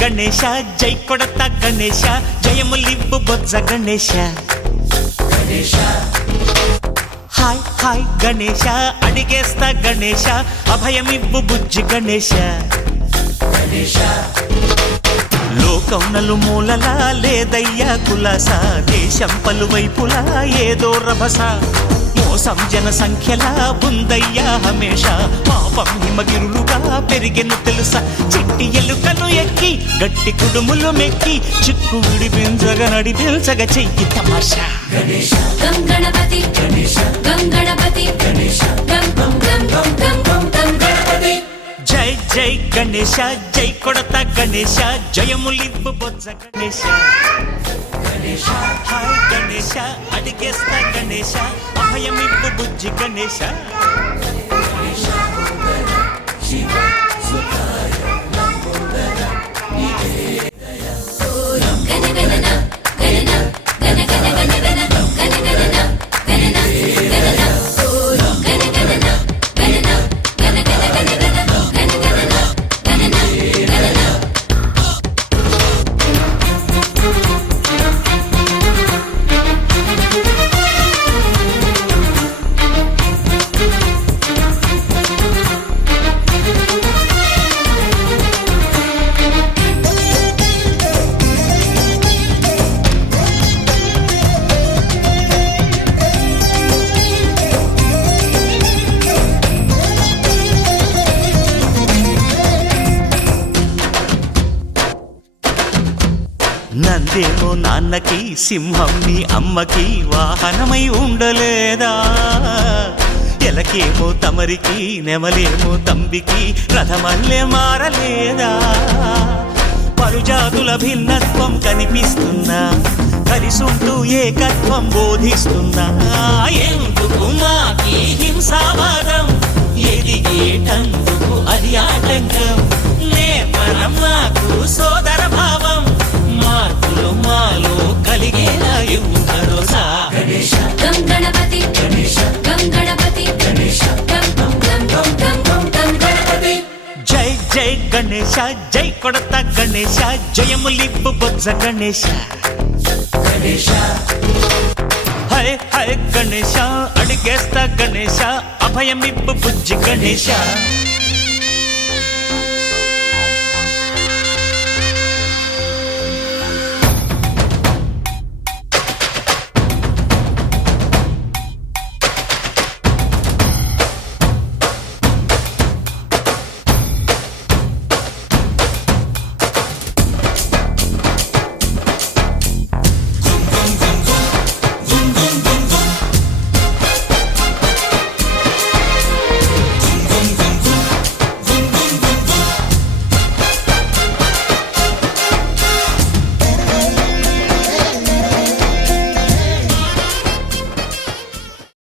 గణేశ జై కొడత గణేశ జయములివ్వు బొజ్జ Ganesha hi hi Ganesha అడిగేస్తా Ganesha అభయమివ్వు బుజ్జి గణేశ లోకం నలుమూలలా లేదయ్యా కులాస దేశం పలువైపులా ఏదో రభస మోసం జన సంఖ్యలా ఉందయ్యా హమేష పాపం హిమగిరులుగా పెరిగెను తెలుసా చిట్టి ఎలుకలు ఎక్కి గట్టి కుడుములు మెక్కి చిక్కు విడిపించగా నడిపించగా చెయ్యి తమాషా గం గణపతి గం గణపతి గం గం గం గం గం గం గం గణపతి జై జై గణేశ జై కొడత గణేశ జయములివ్వు బొజ్జ గణేశ హాయ్ గణేశ అడిగేస్తా గణేశ అభయమివ్వు బుజ్జి గణేశ నందేమో నాన్నకి సింహం నీ అమ్మకి వాహనమై ఉండలేదా ఎలకేమో తమరికి నెమలేమో తంబికి రథమల్లే మారలేదా పలుజాతుల భిన్నత్వం కనిపిస్తున్నా కలిసుంటూ ఏకత్వం బోధిస్తున్నా ఎందుకు మాకి హింసావాదం ఎదిగేటందుకు అది ఆటంకం నేపరం మాకు సోదర భావం మార్పులు మాలో కలిగేలా ఇవ్వు భరోసా గం గణపతి గం గణపతి గం గం గం గం గం గం గం గణపతి జై జై గణేశ జై కొడత గణేశ జయములివ్వు బొజ్జ గణేశ హై హై గణేశ అడిగేస్తా గణేశ అభయమివ్వు బుజ్జి గణేశ